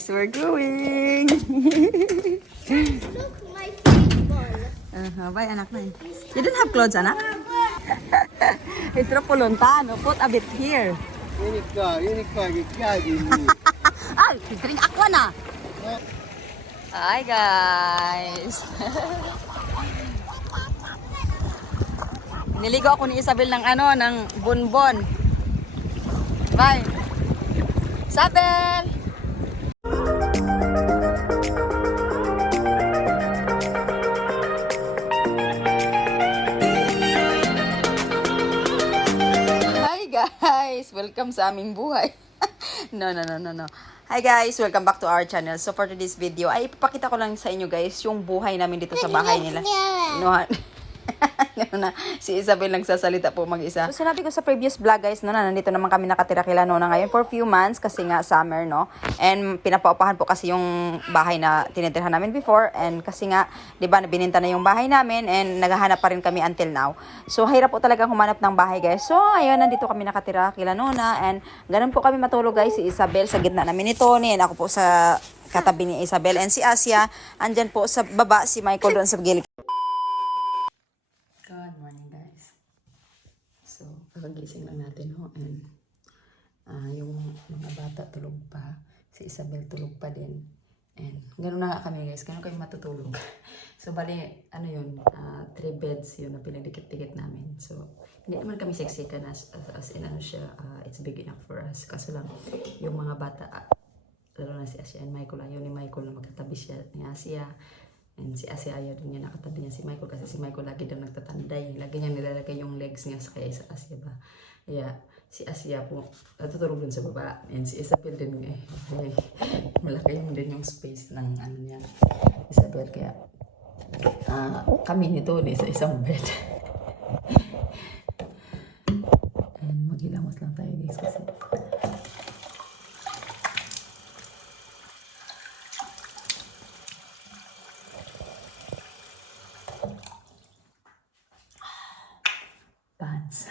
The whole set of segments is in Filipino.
guys, we're going. Look, my football. Bye, anak na. You don't have clothes, anak? Ito puluntano. Put a bit here. Ay, drink aqua na. Hi, guys. Niligo ako ni Isabel ng ng bonbon. Bye. Isabel! Hi guys! Welcome sa aming buhay. No. Hi guys! Welcome back to our channel. So for today's video, ay ipapakita ko lang sa inyo guys yung buhay namin dito sa bahay nila. No, si Isabel nagsasalita po mag-isa. So sinabi ko sa previous vlog guys, no, na nandito naman kami nakatira kila Nona ngayon for few months kasi nga summer, no. And pinapaupahan po kasi yung bahay na tinitirhan namin before, and kasi nga, 'di ba, bininta na yung bahay namin and naghahanap pa rin kami until now. So hirap po talaga humanap ng bahay guys. So ayun, nandito kami nakatira kila Nona, and ganun po kami matulog guys. Si Isabel sa gitna namin ni Tony, and ako po sa katabi ni Isabel, and si Asia andyan po sa baba, si Michael doon sa gilid. Good morning guys. So, pagagising lang natin ho, and yung mga bata tulog pa, si Isabel tulog pa din, and ganoon na nga kami guys, ganoon kami matutulog. So bali, 3 beds yun na pinagdikit-dikit namin. So hindi naman kami sexy kan as in siya, it's big enough for us. Kaso lang yung mga bata, lalo na si Asia and Michael, ayaw ni Michael na magkatabi siya ni Asia. And si Asia ayaw din niya nakatabi niya si Michael kasi si Michael lagi daw nagtatanday. Lagi niya nilalagay yung legs niya sa kaya sa Asia ba. Kaya si Asia po natutulog dun sa baba. And si Isabel din malaki yung din yung space ng niya. Isabel, kaya kami nito sa isang bed. And maghilamos lang tayo guys kasi pants.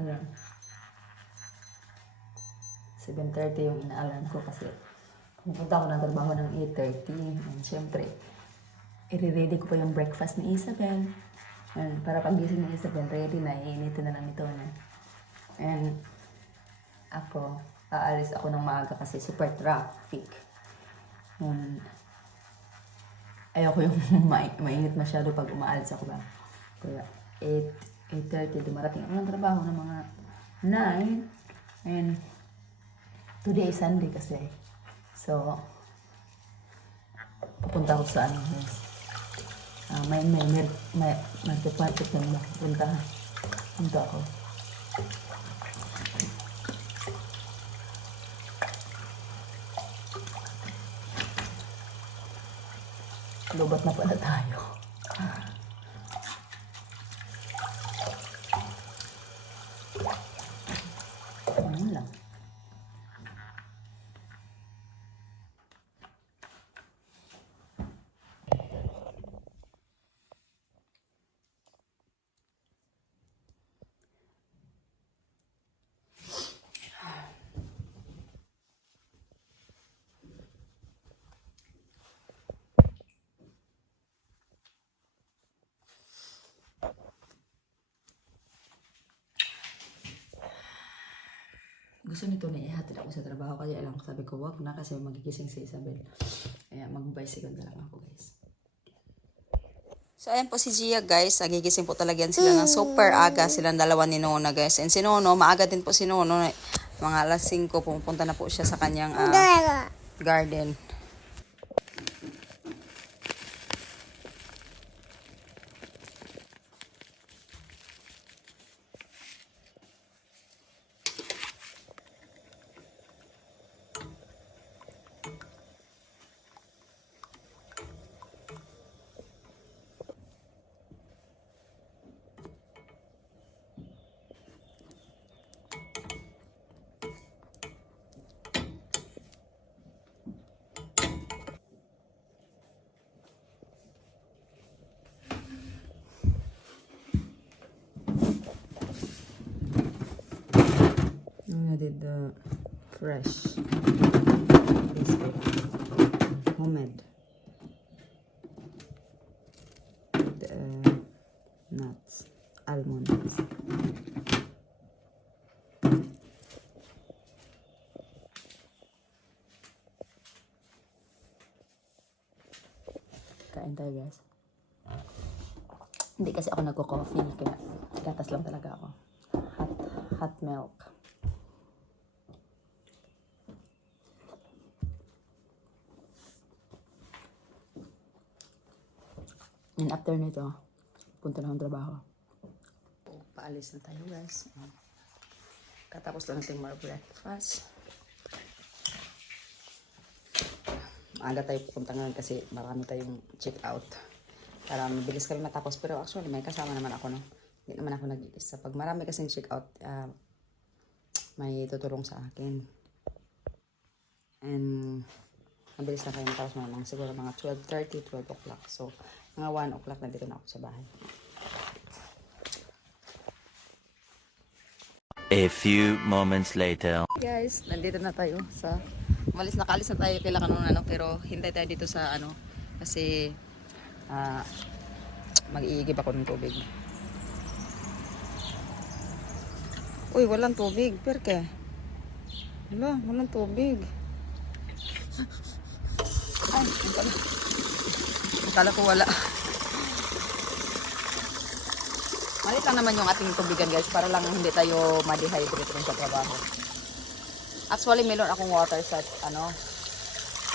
Alarm. 7:30 yung ina-alarm ko kasi pupunta ako ng trabaho ng 8:30. And syempre, i-ready ko pa yung breakfast ni Isabel. And para pagising ni Isabel, ready na, iinitin na lang ito na. And ako, aalis ako ng maaga kasi super traffic. And ayoko yung mainit masyado pag umaalis ako ba. Kaya 8:30, dumarating ako ng trabaho ng mga 9. And today is Sunday kasi. So, pupunta ako sa may market na punta ako. Lubat na pala tayo. Ano lang. Gusto nito na ihatid ako sa trabaho, kaya lang sabi ko wag na kasi magigising si Isabel. Kaya mag-bicycle na lang ako guys. So ayan po si Gia guys, gigising po talaga yan sila ng super aga, silang dalawa ni Nona guys. And si Nono, maaga din po si Nono, mga alas 5 pupunta na po siya sa kanyang garden. I did the fresh biscuit, homemade, with nuts, almonds. Kain tayo guys. Hindi kasi ako nagko-coffee, kaya gatas lang talaga ako. Hot milk. And after nito, punta na akong trabaho. Paalis na tayo guys. Katapos lang natin mag-breakfast. Maaga tayo pupunta ngayon kasi marami tayong check out. Para mabilis kami matapos. Pero actually may kasama naman ako, no? Hindi naman ako nag-iisa. Pag marami kasing check out, may tutulong sa akin. And mabilis na kayo matapos mga siguro mga 12:30, 12 o'clock. So, mga 1 o'clock na dito na ako sa bahay. A few moments later. Guys, nandito na tayo sa nakalis na tayo kailangan ng ano, pero hintay tayo dito sa ano kasi mag-iigib ako ng tubig. Uy, walang tubig, perke. Wala, walang tubig. Ay, akala ko wala. Malit lang naman yung ating tubigan guys, para lang hindi tayo ma-dehydrate rin sa trabaho. Actually, meron akong water sa ano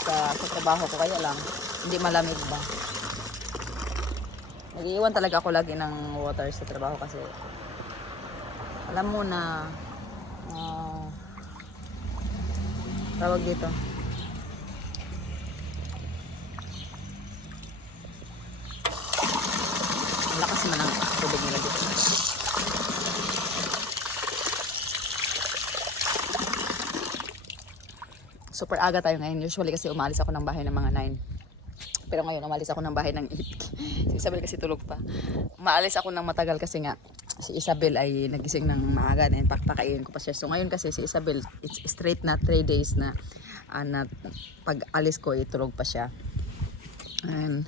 sa trabaho ko, kaya lang hindi malamig ba. Nag-iiwan talaga ako lagi ng water sa trabaho kasi alam mo na tawag dito. Ang lakas naman ang tubig nila dito. Super aga tayo ngayon. Usually kasi umalis ako ng bahay ng mga 9. Pero ngayon umalis ako ng bahay ng 8. Si Isabel kasi tulog pa. Umaalis ako ng matagal kasi nga si Isabel ay nagising ng maaga and pakpakain ko pa siya. So ngayon kasi si Isabel, it's straight na 3 days na pag alis ko itulog pa siya. And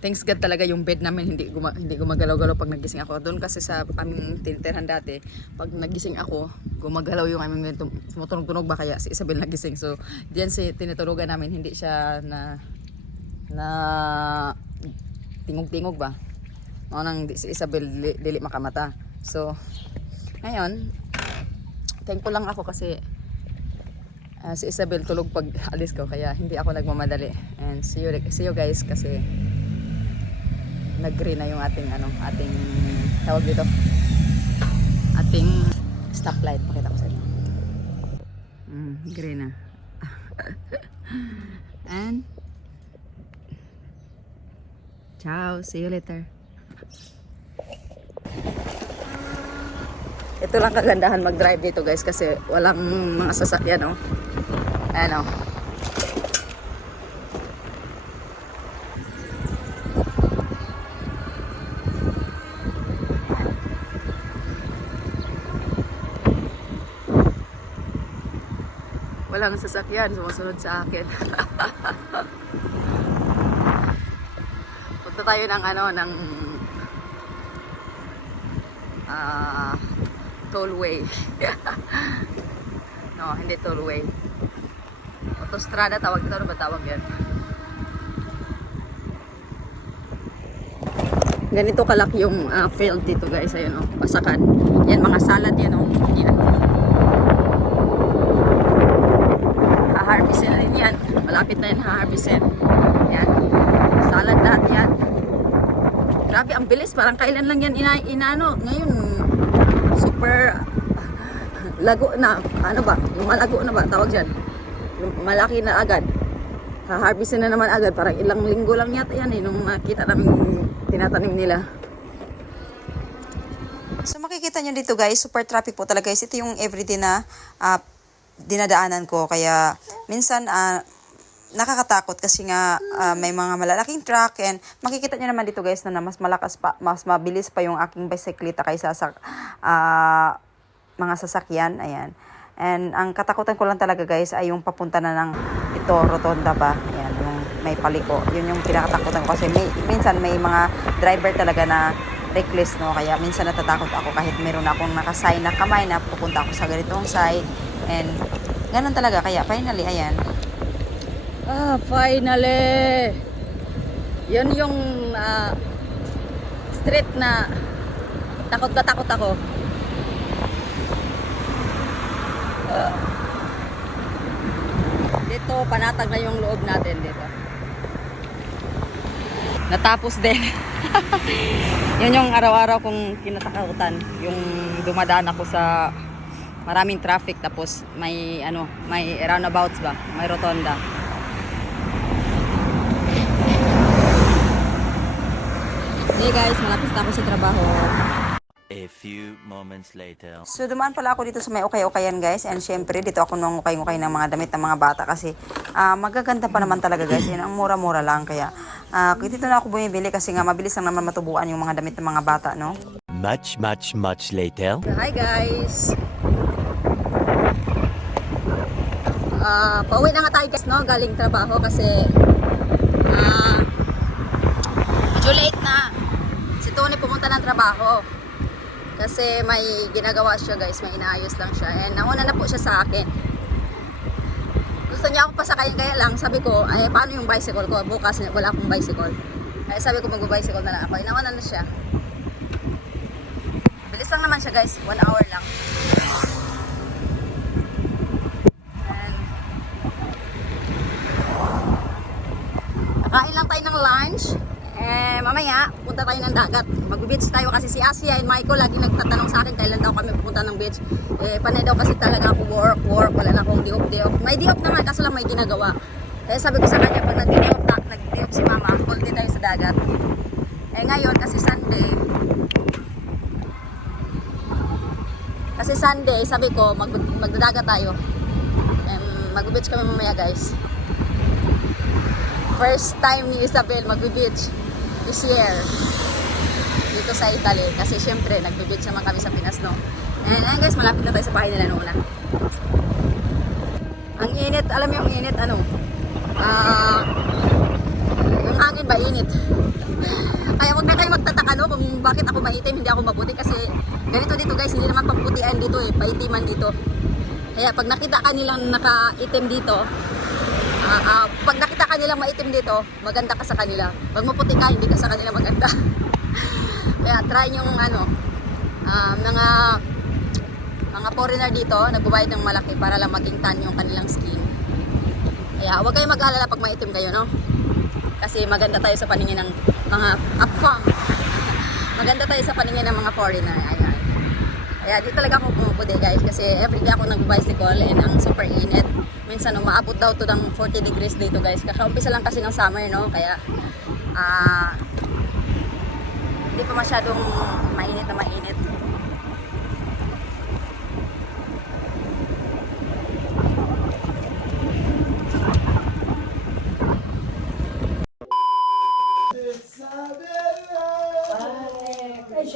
thanks God talaga yung bed namin hindi gumagalaw-galaw pag nagising ako. Doon kasi sa aming tinitirhan dati, pag nagising ako, gumagalaw yung aming tumutunog-tunog ba kaya si Isabel nagising. So diyan si tiniturugan namin, hindi siya na tingog-tingog ba. Nang si Isabel dili makamata. So ngayon, thankful lang ako kasi si Isabel tulog pag alis ko, kaya hindi ako nagmamadali. And see you guys kasi nag-green na yung ating ating tawag dito, ating stoplight. Pakita ko sa inyo. Green na. And ciao, see you later. Ito lang kagandahan mag-drive dito guys kasi walang mga sasakyan, oh. Ayan, oh. Walang sasakyan sumusunod sa akin. Punta tayo ng tollway. No, hindi tollway. Autostrada tawag dito, ano ba tawag yan? Ganito kalaki yung field dito guys, ayun, oh, pasakan. Yan mga salad yan, oh. Yan. Ha-harvestin na rin yan. Malapit na yan ha-harvestin. Yan. Salad lahat yan. Grabe, ang bilis. Parang kailan lang yan inaano. Ngayon, super lago na. Ano ba? Yung malago na ba? Tawag dyan. Yung malaki na agad. Ha-harvestin na naman agad. Parang ilang linggo lang yata yan eh. Nung nakita namin tinatanim nila. So makikita nyo dito guys, super traffic po talaga guys. Ito yung everyday na dinadaanan ko. Kaya minsan nakakatakot kasi nga may mga malalaking truck, and makikita nyo naman dito guys na mas malakas pa, mas mabilis pa yung aking bisikleta kaysa sa mga sasakyan. Ayan. And ang katakutan ko lang talaga guys ay yung papunta na ng ito, rotonda ba? Ayan, yung may paliko. Yun yung pinakatakutan ko kasi minsan may mga driver talaga na reckless, no? Kaya minsan natatakot ako kahit meron akong nakasign na kamay na pupunta ako sa ganitong side. And ganun talaga. Kaya finally, ayan. Finally! Yun yung street na takot na takot ako. Dito, panatag na yung loob natin dito. Natapos din. Yun yung araw-araw kong kinatakakutan. Yung dumadaan ako sa maraming traffic tapos may may roundabouts ba? May rotonda. Hey guys, malapit na ako sa trabaho. A few moments later. So, dumaan pala ako dito sa may ukay-ukayan, guys. And syempre, dito ako nung ukay-ukay ng mga damit ng mga bata kasi magaganda pa naman talaga, guys. Yan, ang mura-mura lang. Kaya, dito na ako bumibili kasi nga mabilis lang naman matubuan yung mga damit ng mga bata, no? Much later. Hi guys! Pauwi na nga tayo guys, no? Galing trabaho kasi medyo late na. Si Tony pumunta ng trabaho. Kasi may ginagawa siya guys, may inaayos lang siya. And nauna na po siya sa akin. Gusto niya ako pasakayin kaya lang, sabi ko, ay paano yung bicycle ko? Bukas wala akong bicycle. Kaya sabi ko mag-bicycle na lang ako. Nauna na siya. Bilis lang naman siya guys, 1 hour lang. And nakain lang tayo ng lunch. Mamaya, punta tayo ng dagat. Mag-beach tayo kasi si Asia and Michael lagi nagtatanong sa akin kailan daw kami pupunta ng beach. Panay daw kasi talaga ako work. Wala na akong day off. May day off naman kaso lang may ginagawa. Kaya sabi ko sa kanya, pag nag-day off si mama, full day tayo sa dagat. Ngayon, kasi Sunday, sabi ko, magdadagat tayo. Mag-beach kami mamaya guys. First time ni Isabel mag-beach this year dito sa Italy kasi syempre nag-beach naman kami sa Pinas, no? And guys, malapit na tayo sa bahay nila noon. Ang init, alam mo yung init yung hangin ba init. Kaya wag na kayo magtataka, no, kung bakit ako maitim, hindi ako maputi kasi ganito dito guys, hindi naman pamputian dito paitiman dito. Kaya pag nakita ka nilang nakaitim dito, pag nakita ka nilang maitim dito, maganda ka sa kanila. Pag maputi ka, hindi ka sa kanila maganda. Kaya try yung mga foreigner dito, nagbabayad ng malaki para lang maging tan yung kanilang skin. Kaya huwag kayong mag-alala pag maitim kayo, no? Kasi maganda tayo sa paningin ng mga upfang. Maganda tayo sa paningin ng mga foreigner. Ayan. Kaya di talaga ako pumuputi guys kasi everyday ako nag-bicycle and ang super init. Minsan umaabot daw to ng 40 degrees dito guys. Kakaumpisa lang kasi ng summer, no? Kaya hindi pa masyadong mainit na mainit.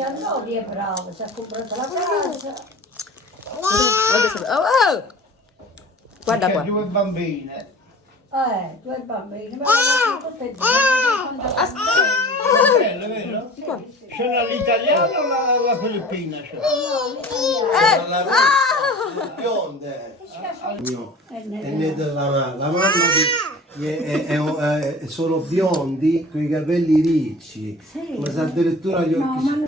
No, di è bravo, si è comprato la casa. Guarda qua. Due bambine. Due bambini, ma tutte e due. Bello, vero? C'è l'italiana o la filippina? C'è? Bionde. E ne la mamma sono biondi con i capelli ricci, ma se addirittura gli occhi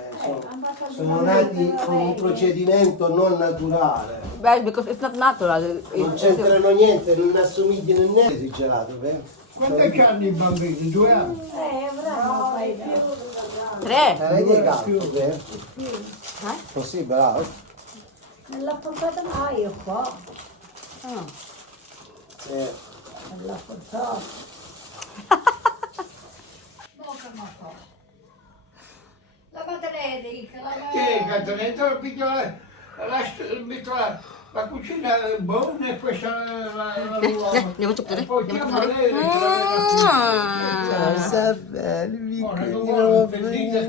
sono nati con un procedimento non naturale. Guys, because it's not natural. Non c'entrano niente, non assomigliano niente di gelato, vero? Quanti hanno i bambini? 2 anni? Bravo, fai più. 3. Avete gatto, vero? Così, bravo. Non l'ha portata mai io qua. Non l'ha portata. La madre Che è Catanetto? Metto La cucina è buona e questa la Andiamo a toccare. Poi Andiamo a chiama toccare. lei e ce la Ah. Isabel, Ora, piccolino, non vuoi sentire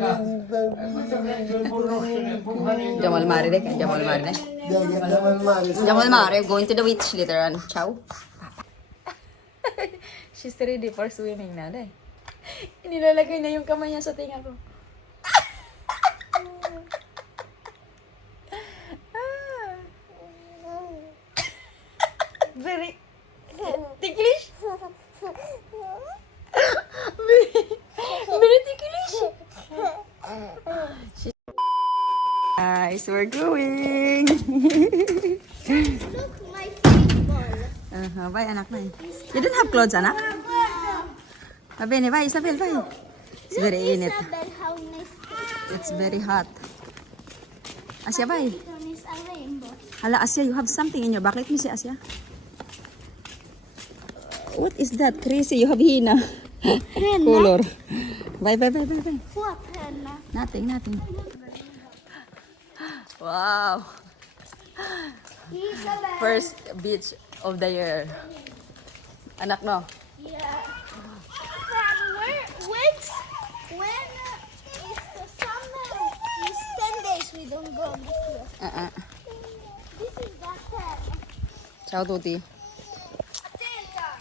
questo che non conosce, può fare Andiamo al mare, dai, andiamo al mare. Dai, che andiamo al mare. Andiamo al mare, going to the beach later on. Ciao. She's ready for swimming na, dai. Inilalagay na yung kamay niya sa tinga ko. Very ticklish. Very ticklish. Guys, we're going. Look, my football. Bye, anak na. You don't have clothes, anak? Bye, bye, Isabel, bye. It's very init. Isabel, how nice It's very hot. Asya, bye. it is a rainbow. Hala, Asya, you have something in your back. Let me see, Asya. What is that? Crazy, you have hina. Color. Bye. What, Hannah? Nothing. Wow. Isabel. First beach of the year. Anak no? Yeah. From where? When is the summer? It's 10 days we don't go this year. This is the 10. Ciao tutti. Attenta.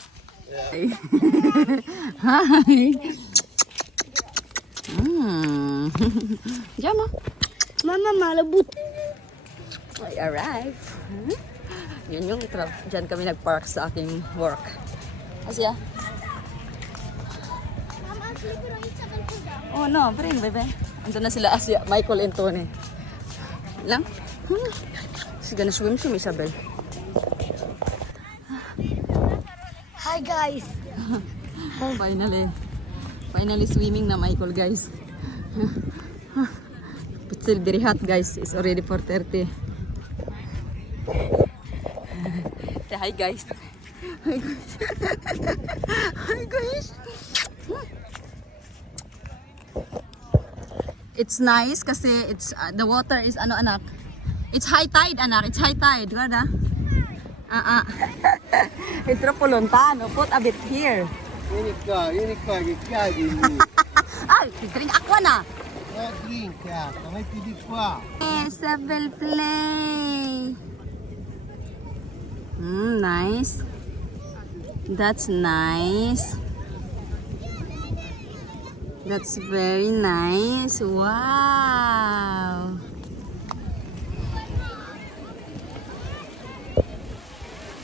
Hi. Diyan mo. Mama, malabot. I arrive. Yun yung dyan kami nag-park sa aking work. Asya? Mama, slippery Isabel ko daw. Oh no, bring bebe. Andun na sila Asya, Michael and Tony. Lang? She's gonna swim, Isabel. Hi guys. Finally swimming na Michael, guys. But still very hot, guys. It's already 4:30. Say hi, guys. Hi, guys. It's nice kasi it's the water is ano anak. It's high tide anak. It's high tide, kada? It's troppo lontano. Put a bit here. Vieni qua, che cadi lì. Ay, drink aqua na. No drink, metti di qua. Isabel play. Nice. That's nice. That's very nice. Wow.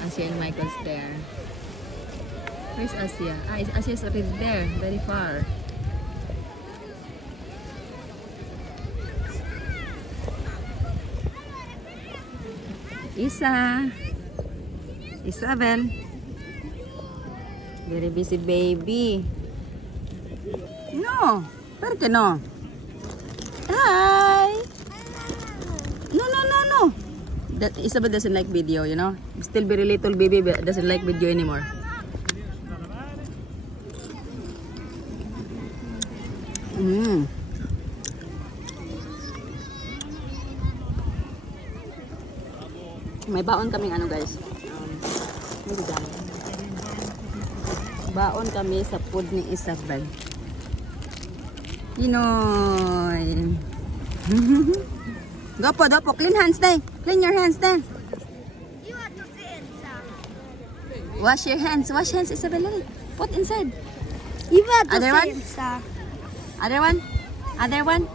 Asya and Michael's there. Where's Asya? Asya is already there, very far. Isabel. Very busy baby. No, perché no? Hi. No. That Isabel doesn't like video, you know. Still very little baby, but doesn't like video anymore. May baon kaming ano guys. May dami. Baon kami sa food ni Isabel. Pinoy. Dopo. Clean hands day. Clean your hands day. You want to see Elsa? Wash your hands. Wash hands, Isabel. Put inside. You want to Other see one? Elsa? Other one. Other one.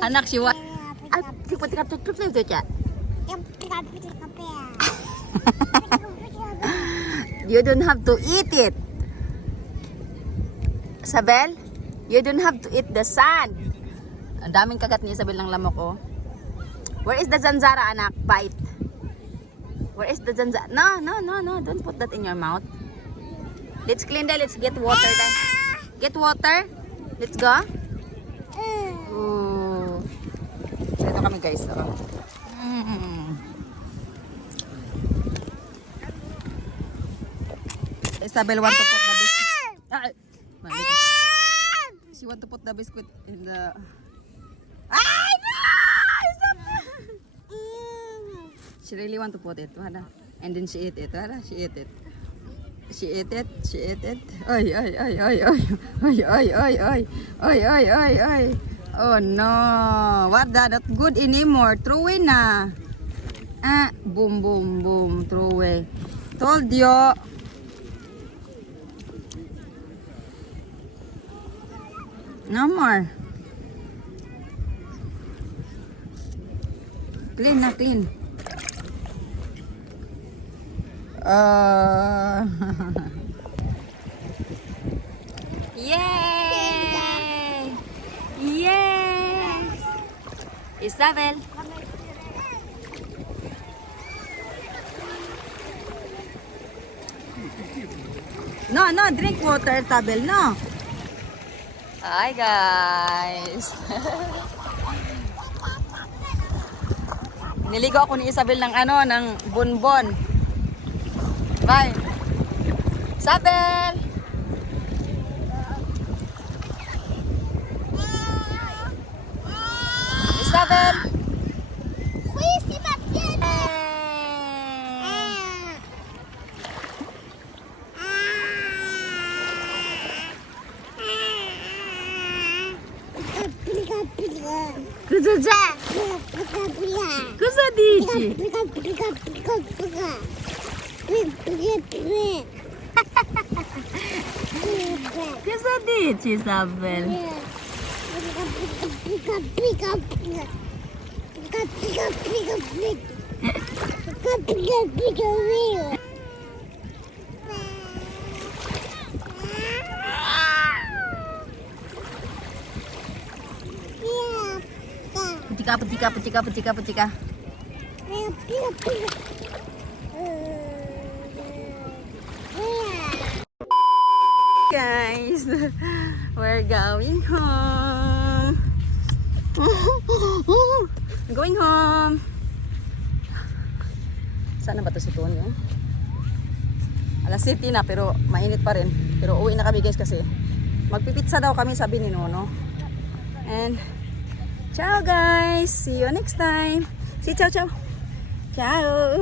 Anak si Wat. Ay, pati ka tutup na ito siya. You don't have to eat it. Isabel, you don't have to eat the sand. Ang daming kagat ni Isabel ng lamok, oh. Where is the zanzara, anak? Bite. Where is the zanzara? No. Don't put that in your mouth. Let's clean that. Let's get water then. Get water. Let's go. Ooh. So, ito kami guys. Oh. Isabel want to put the biscuit. She want to put the biscuit in the... Ay, no! She really want to put it. Wala. And then she ate it. Wala. She ate it. She ate it. She ate it. Oy, oy, oy, oy, oy. Oy, oy, oy, oy. Oy, oy, oy, oy. Oh no. What that? Not good anymore. Throw away na. Ah, boom, boom, boom. Throw away. Told you. No more. Clean na, clean. Yay! Yes! Isabel. No, no, drink water, Tabel, no. Hi, guys. Niligo ako ni Isabel ng ng bonbon. Bye. Isabel! Isabel! Where's the basket? Kuzuja! Kuza dici? Kuza dici, Isabel? Putika, putika, putika, putika, putika. Guys, we're going home. Going home. Sana ba to si Tony? Alas 7 na pero mainit pa rin. Pero uwi na kami guys kasi magpipitsa daw kami sabi ni Nono. And ciao guys. See you next time. See ciao ciao. Ciao.